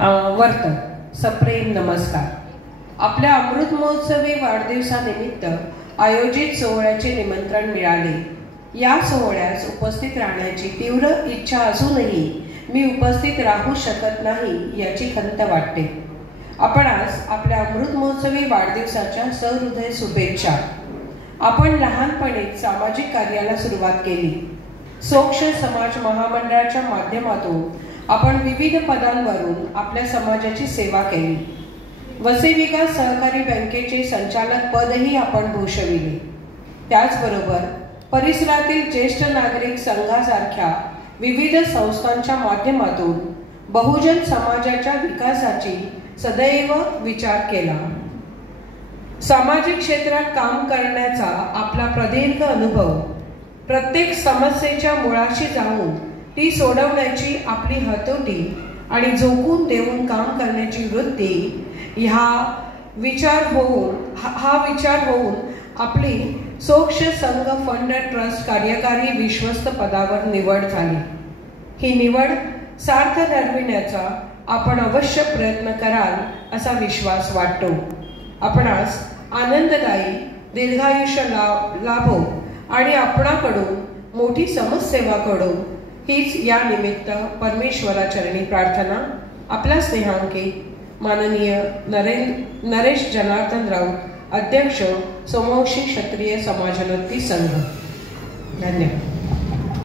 वर्तन सप्रेम नमस्कार. आपल्या अमृत महोत्सवी वाढदिवसानिमित्त आयोजित सोहळ्याचे निमंत्रण मिळाले. या सोहळ्यास उपस्थित राहण्याची तीव्र इच्छा असूनही मी उपस्थित राहू शकत नाही याची खंत वाटते. आपणास आपल्या अमृत महोत्सवी वाढदिवसाच्या सहृदय शुभेच्छा. आपण लहानपणीच सामाजिक कार्याला सुरुवात केली. सोक्ष समाज महामंडळाच्या माध्यमातून आपण विविध पदांवरून आपल्या समाजाची सेवा केली. वसई विकास सहकारी बँकेचे संचालक पदही आपण भूषविले. त्याचबरोबर परिसरातील ज्येष्ठ नागरिक संघासारख्या विविध संस्थांच्या माध्यमातून बहुजन समाजाच्या विकासाची सदैव विचार केला. सामाजिक क्षेत्रात काम करण्याचा आपला प्रदीर्घ अनुभव, प्रत्येक समस्येच्या मुळाशी जाऊन ती सोडवण्याची आपली हतोटी आणि झोकून देऊन काम करण्याची वृत्ती हा विचार होऊन आपली सोक्ष संघ फंड ट्रस्ट कार्यकारी विश्वस्त पदावर निवड झाली. ही निवड सार्थ ठरविण्याचा आपण अवश्य प्रयत्न कराल असा विश्वास वाटतो. आपणास आनंददायी दीर्घायुष्य लाभो आणि आपणाकडून मोठी समाजसेवा घडो हीच या निमित्त परमेश्वराचरणी प्रार्थना. आपला स्नेहांकित माननीय नरेश जनार्दन राऊत, अध्यक्ष सोमवंशी क्षत्रिय समाजोन्नती संघ. धन्यवाद.